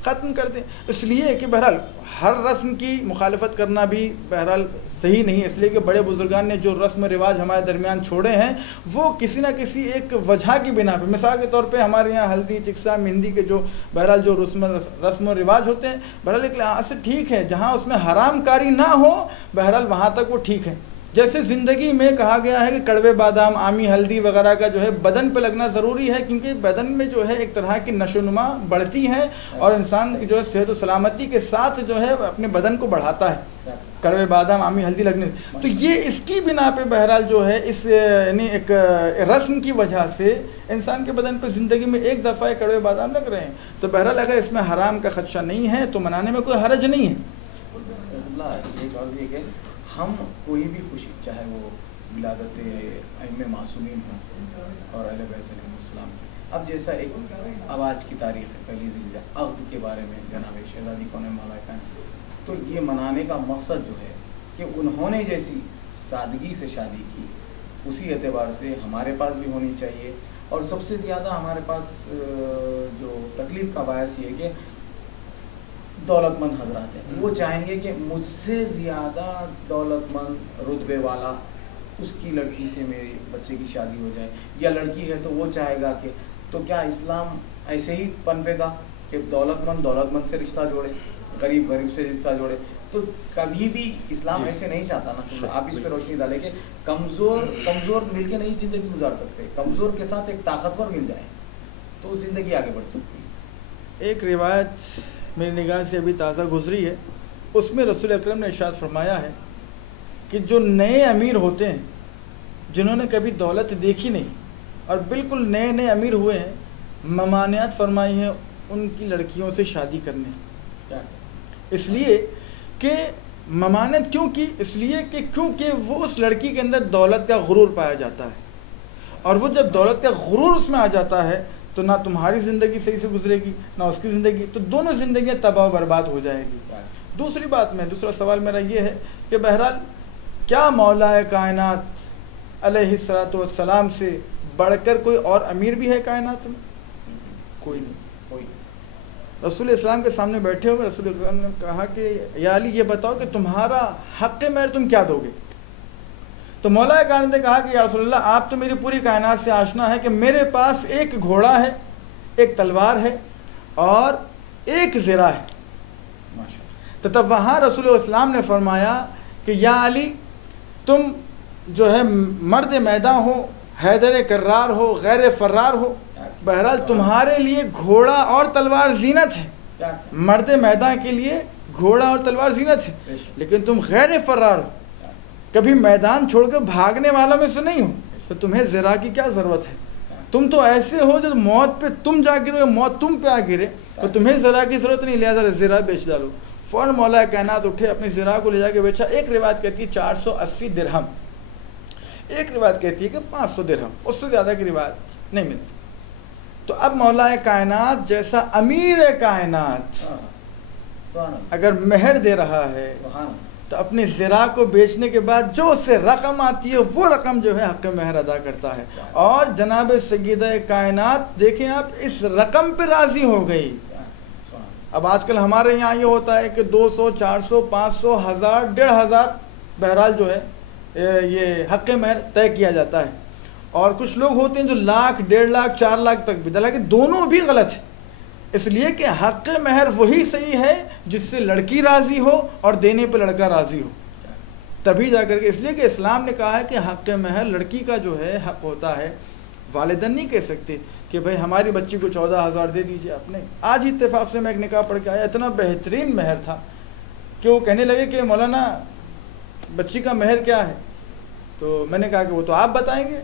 ختم کر دیں. اس لیے کہ بہرحال ہر رسم کی مخالفت کرنا بھی بہرحال صحیح نہیں ہے، اس لیے کہ بڑے بزرگان نے جو رسم و رواج ہمارے درمیان چھوڑے ہیں وہ کسی نہ کسی ایک وجہ کی بنا پہ، مثال کے طور پہ ہمارے یہاں ہلدی، چکسا، مہندی کے جو بہرحال جو رسم و رواج ہوتے ہیں، بہرحال ایک لحاظ سے ٹھیک ہے، جہاں اس میں حرام کاری نہ ہو بہرحال وہاں تک وہ ٹھیک ہے. جیسے زندگی میں کہا گیا ہے کہ کڑوے بادام، آمی، ہلدی وغیرہ کا جو ہے بدن پہ لگنا ضروری ہے، کیونکہ بدن میں جو ہے ایک طرح کی نشو و نما بڑھتی ہے اور انسان کی جو ہے صحت و سلامتی کے ساتھ جو ہے اپنے بدن کو بڑھاتا ہے کڑوے بادام، آمی، ہلدی لگنے سے. تو یہ اس کی بنا پہ بہرحال جو ہے اس یعنی ایک رسم کی وجہ سے انسان کے بدن پہ زندگی میں ایک دفعہ کڑوے بادام لگ رہے ہیں. تو بہرحال اگر اس میں حرام کا خدشہ نہیں ہے تو منانے میں کوئی حرج نہیں ہے. ہم کوئی بھی خوشی، چاہے وہ ولادت ائمہ معصومین ہوں اور اہل بیت علیہ السلام کی، اب جیسا ایک اب آج کی تاریخ ہے، پہلی ذی عقد کے بارے میں جناب شہزادی کون ملائکہ نے، تو یہ منانے کا مقصد جو ہے کہ انہوں نے جیسی سادگی سے شادی کی اسی اعتبار سے ہمارے پاس بھی ہونی چاہیے. اور سب سے زیادہ ہمارے پاس جو تکلیف کا باعث یہ ہے کہ دولت مند حضرات ہیں، وہ چاہیں گے کہ مجھ سے زیادہ دولت مند رتبے والا اس کی لڑکی سے میری بچے کی شادی ہو جائے، یا لڑکی ہے تو وہ چاہے گا کہ، تو کیا اسلام ایسے ہی پنپے گا کہ دولت مند سے رشتہ جوڑے، غریب سے رشتہ جوڑے؟ تو کبھی بھی اسلام ایسے نہیں چاہتا نا. آپ اس پہ روشنی ڈالیں کہ کمزور مل کے نہیں زندگی گزار سکتے، کمزور کے ساتھ ایک طاقتور مل جائے تو زندگی آگے بڑھ سکتی ہے. ایک روایت میری نگاہ سے ابھی تازہ گزری ہے، اس میں رسول اکرم نے ارشاد فرمایا ہے کہ جو نئے امیر ہوتے ہیں، جنہوں نے کبھی دولت دیکھی نہیں اور بالکل نئے امیر ہوئے ہیں، ممانعت فرمائی ہے ان کی لڑکیوں سے شادی کرنے. اس لیے کہ ممانعت کیوں کی؟ اس لیے کہ کیونکہ وہ اس لڑکی کے اندر دولت کا غرور پایا جاتا ہے، اور وہ جب دولت کا غرور اس میں آ جاتا ہے تو نہ تمہاری زندگی صحیح سے گزرے گی نہ اس کی زندگی، تو دونوں زندگیاں تباہ و برباد ہو جائے گی. دوسری بات میں، دوسرا سوال میرا یہ ہے کہ بہرحال کیا مولا کائنات علیہ الصلوۃ والسلام سے بڑھ کر کوئی اور امیر بھی ہے کائنات میں؟ کوئی نہیں. رسول اسلام کے سامنے بیٹھے ہوئے رسول اسلام نے کہا کہ یا علی یہ بتاؤ کہ تمہارا حق مہر تم کیا دو گے؟ تو مولا کائنات نے کہا کہ یا رسول اللہ آپ تو میری پوری کائنات سے آشنا ہے کہ میرے پاس ایک گھوڑا ہے، ایک تلوار ہے اور ایک زرہ ہے. تو تب وہاں رسول اسلام نے فرمایا کہ یا علی تم جو ہے مرد میدان ہو، حیدر کرار ہو، غیر فرار ہو، بہرحال تمہارے لیے گھوڑا اور تلوار زینت ہے. مرد میدان کے لیے گھوڑا اور تلوار زینت ہے، لیکن تم غیر فرار ہو، کبھی میدان چھوڑ کر بھاگنے والوں میں سے نہیں ہو، تو تمہیں زرا کی کیا ضرورت ہے؟ تم تو ایسے ہو جو موت پہ تم جا گرے، موت تم پہ آ گرے، تو تمہیں زرا کی ضرورت نہیں، لہٰذا زرا بیچ ڈالو. فوراً مولا کائنات اٹھے، اپنی زرا کو لے جا کے بیچا. ایک روایت کہتی ہے 480 درہم، ایک روایت کہتی ہے کہ 500 درہم، اس سے زیادہ کی روایت نہیں ملتی. تو اب مولا کائنات جیسا امیر کائنات اگر مہر دے رہا ہے تو اپنی زرا کو بیچنے کے بعد جو اس سے رقم آتی ہے وہ رقم جو ہے حق مہر ادا کرتا ہے. اور جناب سیدہ کائنات دیکھیں آپ، اس رقم پہ راضی ہو گئی. اب آج کل ہمارے یہاں یہ ہوتا ہے کہ 200 400 500 1000 1500 بہرحال جو ہے یہ حق مہر طے کیا جاتا ہے. اور کچھ لوگ ہوتے ہیں جو 1,00,000 1,50,000 4 لاکھ تک بھی، حالانکہ دونوں بھی غلط ہے. اس لیے کہ حق مہر وہی صحیح ہے جس سے لڑکی راضی ہو اور دینے پہ لڑکا راضی ہو، تبھی جا کر کے. اس لیے کہ اسلام نے کہا ہے کہ حق مہر لڑکی کا جو ہے حق ہوتا ہے. والدین نہیں کہہ سکتے کہ بھائی ہماری بچی کو 14,000 دے دیجیے. آپ نے آج ہی اتفاق سے میں ایک نکاح پڑھ کے آیا، اتنا بہترین مہر تھا کہ وہ کہنے لگے کہ مولانا بچی کا مہر کیا ہے؟ تو میں نے کہا کہ وہ تو آپ بتائیں گے،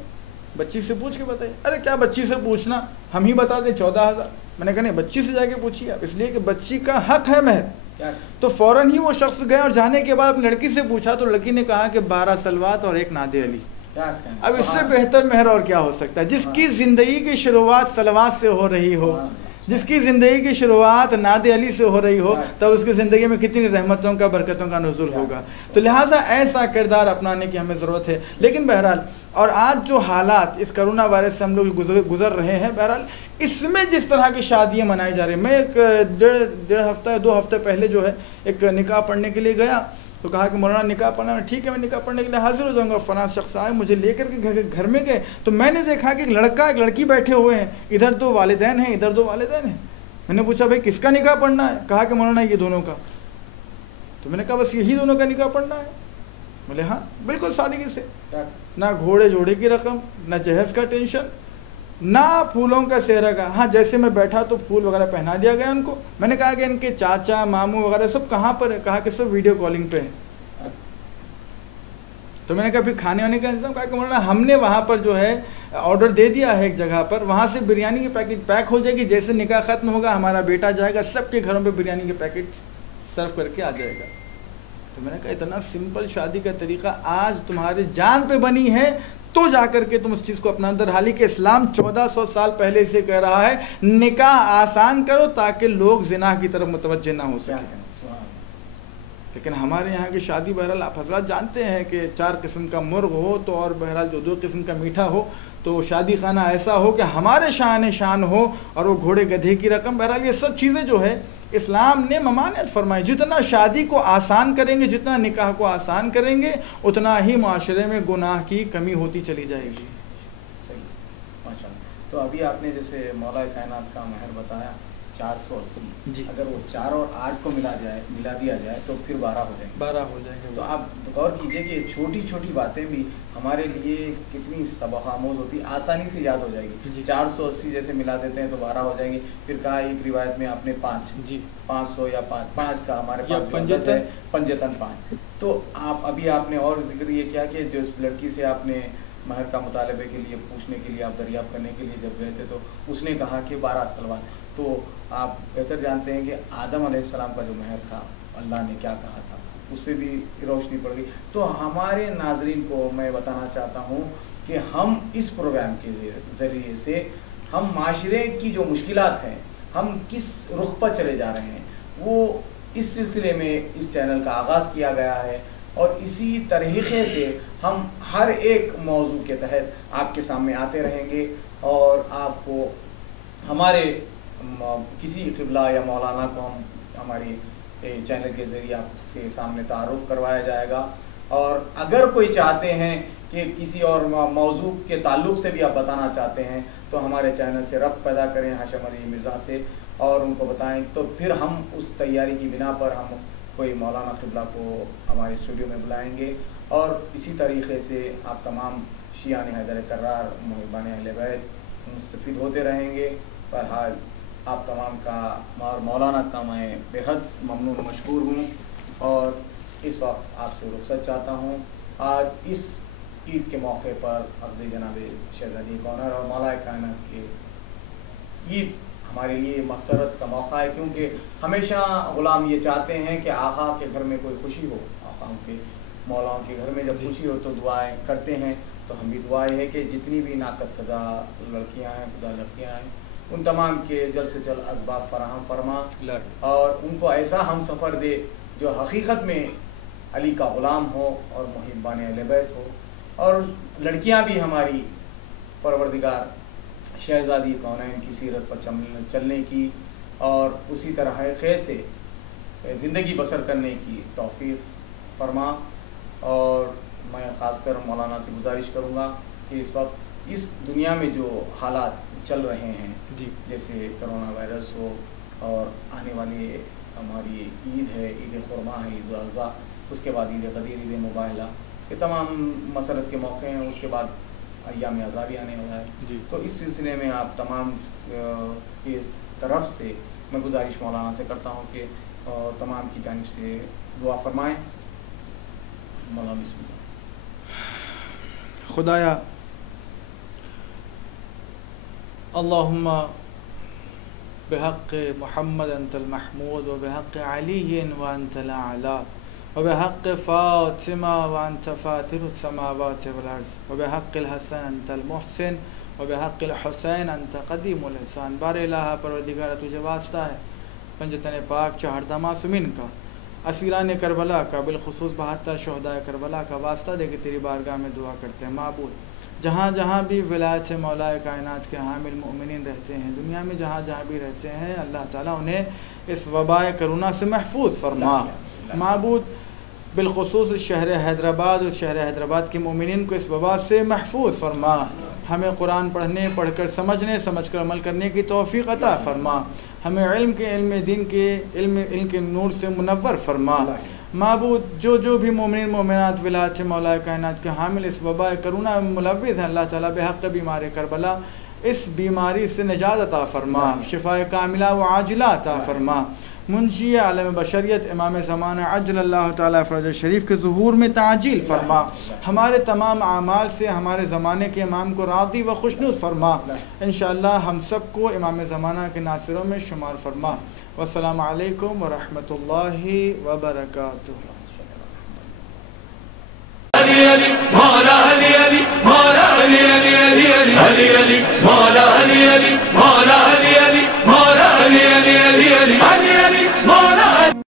بچی سے پوچھ کے بتائیے. ارے کیا بچی سے پوچھنا، ہم ہی بتا دیں 14,000. میں نے کہا نہیں، بچی سے جا کے پوچھیے آپ، اس لیے کہ بچی کا حق ہے مہر. تو فوراً ہی وہ شخص گئے اور جانے کے بعد اپنی لڑکی سے پوچھا تو لڑکی نے کہا کہ 12 سلوات اور 1 ناد علی. اب اس سے بہتر مہر اور کیا ہو سکتا ہے؟ جس کی زندگی کی شروعات سلوات سے ہو رہی ہو، جس کی زندگی کی شروعات ناد علی سے ہو رہی ہو، تب اس کی زندگی میں کتنی رحمتوں کا، برکتوں کا نزول ہوگا. تو لہٰذا ایسا کردار اپنانے کی ہمیں ضرورت ہے. لیکن بہرحال اور آج جو حالات اس کرونا وائرس سے ہم لوگ گزر رہے ہیں، بہرحال اس میں جس طرح کی شادیاں منائی جا رہی ہیں. میں ایک ڈیڑھ ہفتہ 2 ہفتے پہلے جو ہے ایک نکاح پڑھنے کے لیے گیا تو کہا کہ مولانا نکاح پڑھنا ہے. ٹھیک ہے، میں نکاح پڑھنے کے لیے حاضر ہو جاؤں گا. فلاں شخص آئے، مجھے لے کر کے گھر میں گئے تو میں نے دیکھا کہ ایک لڑکا ایک لڑکی بیٹھے ہوئے ہیں، ادھر 2 والدین ہیں، ادھر 2 والدین ہیں. میں نے پوچھا بھائی کس کا نکاح پڑھنا ہے؟ کہا کہ مولانا یہ دونوں کا. تو میں نے کہا بس یہی دونوں کا نکاح پڑھنا ہے؟ بولے ہاں بالکل سادگی سے. نہ گھوڑے جوڑے کی رقم، نہ جہیز کا ٹینشن، نہ پھولوں کا سہرا کا. ہاں جیسے میں بیٹھا تو پھول وغیرہ پہنا دیا گیا ان کو. میں نے کہا کہ ان کے چاچا ماموں وغیرہ سب کہاں پر ہے؟ کہا کہ سب ویڈیو کالنگ پہ ہیں. تو میں نے کہا پھر کھانے وانے کا انتظام؟ کہا کہ مولانا ہم نے وہاں پر جو ہے آرڈر دے دیا ہے ایک جگہ پر، وہاں سے بریانی کی پیکٹ پیک ہو جائے گی. جیسے نکاح ختم ہوگا ہمارا بیٹا جائے گا، سب کے گھروں پہ بریانی کے پیکٹ سرو کر کے آ جائے گا. تو میں نے کہا اتنا سمپل شادی کا طریقہ آج تمہاری جان پہ بنی ہے تو جا کر کے تم اس چیز کو اپنا اندر. حالی کہ اسلام 1400 سال پہلے سے کہہ رہا ہے نکاح آسان کرو تاکہ لوگ زنا کی طرف متوجہ نہ ہو سکیں. لیکن ہمارے یہاں کی شادی بہرحال آپ حضرات جانتے ہیں کہ 4 قسم کا مرغ ہو تو اور بہرحال جو 2 قسم کا میٹھا ہو تو شادی خانہ ایسا ہو کہ ہمارے شان ہو اور وہ گھوڑے گدھے کی رقم. بہرحال یہ سب چیزیں جو ہے اسلام نے ممانعت فرمائی. جتنا شادی کو آسان کریں گے، جتنا نکاح کو آسان کریں گے، اتنا ہی معاشرے میں گناہ کی کمی ہوتی چلی جائے گی. صحیح، ماشاء اللہ. تو ابھی آپ نے جیسے مولا کائنات کا مہر بتایا 480 جی، اگر وہ 4 اور 8 کو ملا دیا جائے تو پھر 12 ہو جائیں گے. 12 ہو جائیں گے. تو آپ غور کیجئے کہ چھوٹی چھوٹی باتیں بھی ہمارے لیے کتنی سبق آموز ہوتی، آسانی سے یاد ہو جائے گی. 480 جیسے ملا دیتے ہیں تو 12 ہو جائیں گے. پھر کہا ایک روایت میں آپ نے 5 جی 500 یا 5 کا ہمارے پاس پنجتن 5. تو ابھی آپ نے اور ذکر یہ کیا کہ جو لڑکی سے آپ نے مہر کا مطالبے کے لیے پوچھنے کے لیے، آپ دریافت کرنے کے لیے جب گئے تھے تو اس نے کہا کہ 12 سلوات. تو آپ بہتر جانتے ہیں کہ آدم علیہ السلام کا جو مہر تھا اللہ نے کیا کہا تھا، اس پہ بھی روشنی پڑ گئی. تو ہمارے ناظرین کو میں بتانا چاہتا ہوں کہ ہم اس پروگرام کے ذریعے سے ہم معاشرے کی جو مشکلات ہیں، ہم کس رخ پر چلے جا رہے ہیں، وہ اس سلسلے میں اس چینل کا آغاز کیا گیا ہے. اور اسی طریقے سے ہم ہر ایک موضوع کے تحت آپ کے سامنے آتے رہیں گے اور آپ کو ہمارے کسی قبلہ یا مولانا کو ہم ہماری چینل کے ذریعے آپ کے سامنے تعارف کروایا جائے گا. اور اگر کوئی چاہتے ہیں کہ کسی اور موضوع کے تعلق سے بھی آپ بتانا چاہتے ہیں تو ہمارے چینل سے ربط پیدا کریں ہاشم علی مرزا سے اور ان کو بتائیں. تو پھر ہم اس تیاری کی بنا پر ہم کوئی مولانا قبلہ کو ہمارے اسٹوڈیو میں بلائیں گے، اور اسی طریقے سے آپ تمام شیعان حیدر کرار محبان اہل بیت مستفید ہوتے رہیں گے۔ بہرحال آپ تمام کا اور مولانا کا میں بےحد ممنون و مشکور ہوں، اور اس وقت آپ سے رخصت چاہتا ہوں۔ آج اس عید کے موقع پر عقد جناب شہزادی کونر اور مولا کائنات کے عید ہمارے لیے مسرت کا موقع ہے، کیونکہ ہمیشہ غلام یہ چاہتے ہیں کہ آقا کے گھر میں کوئی خوشی ہو، آقا کے مولاؤں کے گھر میں جب خوشی ہو تو دعائیں کرتے ہیں۔ تو ہم بھی دعا ہے کہ جتنی بھی ناقد قضا لڑکیاں ہیں، خدا لڑکیاں ہیں، ان تمام کے جلد سے جلد اسباب فراہم فرما، اور ان کو ایسا ہم سفر دے جو حقیقت میں علی کا غلام ہو اور محبان اہل بیت ہو، اور لڑکیاں بھی ہماری پروردگار شہزادی کونین کی سیرت پر چلنے کی اور اسی طرح خیر سے زندگی بسر کرنے کی توفیق فرما۔ اور میں خاص کر مولانا سے گزارش کروں گا کہ اس وقت اس دنیا میں جو حالات چل رہے ہیں، جیسے کرونا وائرس ہو، اور آنے والی ہماری عید ہے، عید خرما ہے، عید الاضحیٰ، اس کے بعد عید قدیر، عید مباہلہ، یہ تمام مسرت کے موقع ہیں، اس کے بعد ایام اعضا بھی آنے والا ہے۔ تو اس سلسلے میں آپ تمام کی طرف سے میں گزارش مولانا سے کرتا ہوں کہ تمام کی جانب سے دعا فرمائیں۔ مولانا بسم اللہ۔ خدایا اللہم بحق محمد انت المحمود و بحق علی وانت الاعلی و بحق فاطمہ وانت فاطر السماوات والارض و بحق الحسن انت المحسن و بحق الحسین انت قدیم الاحسان۔ بار الہ پروردگار تجھے واسطہ ہے پنجتن پاک چہاردہ معصومین کا، اسیران کربلا کا، بالخصوص 72 شہداء کربلا کا واسطہ دے کے تیری بارگاہ میں دعا کرتے ہیں۔ معبود جہاں جہاں بھی ولایت مولا کائنات کے حامل مؤمنین رہتے ہیں، دنیا میں جہاں جہاں بھی رہتے ہیں، اللہ تعالیٰ انہیں اس وباء کرونا سے محفوظ فرما۔ معبود بالخصوص شہر حیدرآباد اور شہر حیدرآباد کے مؤمنین کو اس وبا سے محفوظ فرما۔ ہمیں قرآن پڑھنے، پڑھ کر سمجھنے، سمجھ کر عمل کرنے کی توفیق عطا فرما۔ ہمیں علم دین کے علم کے نور سے منور فرما۔ معبود جو بھی مومنین مومنات ولایت مولا کائنات کے حامل اس وباء کرونا میں ملوث ہیں، اللہ تعالیٰ بحق بیمار کربلا اس بیماری سے نجات عطا فرما، شفاء کاملہ و عاجلہ عطا فرما۔ منشی عالم بشریت امام زمانہ عجل اللہ تعالیٰ فرج شریف کے ظہور میں تعجیل فرما۔ ہمارے تمام اعمال سے ہمارے زمانے کے امام کو راضی و خوشنود فرما۔ انشاءاللہ ہم سب کو امام زمانہ کے ناصروں میں شمار فرما۔ والسلام علیکم ورحمۃ اللہ وبرکاتہ۔ علی علی مولا علی علی مولا علی علی علی علی علی مولا علی علی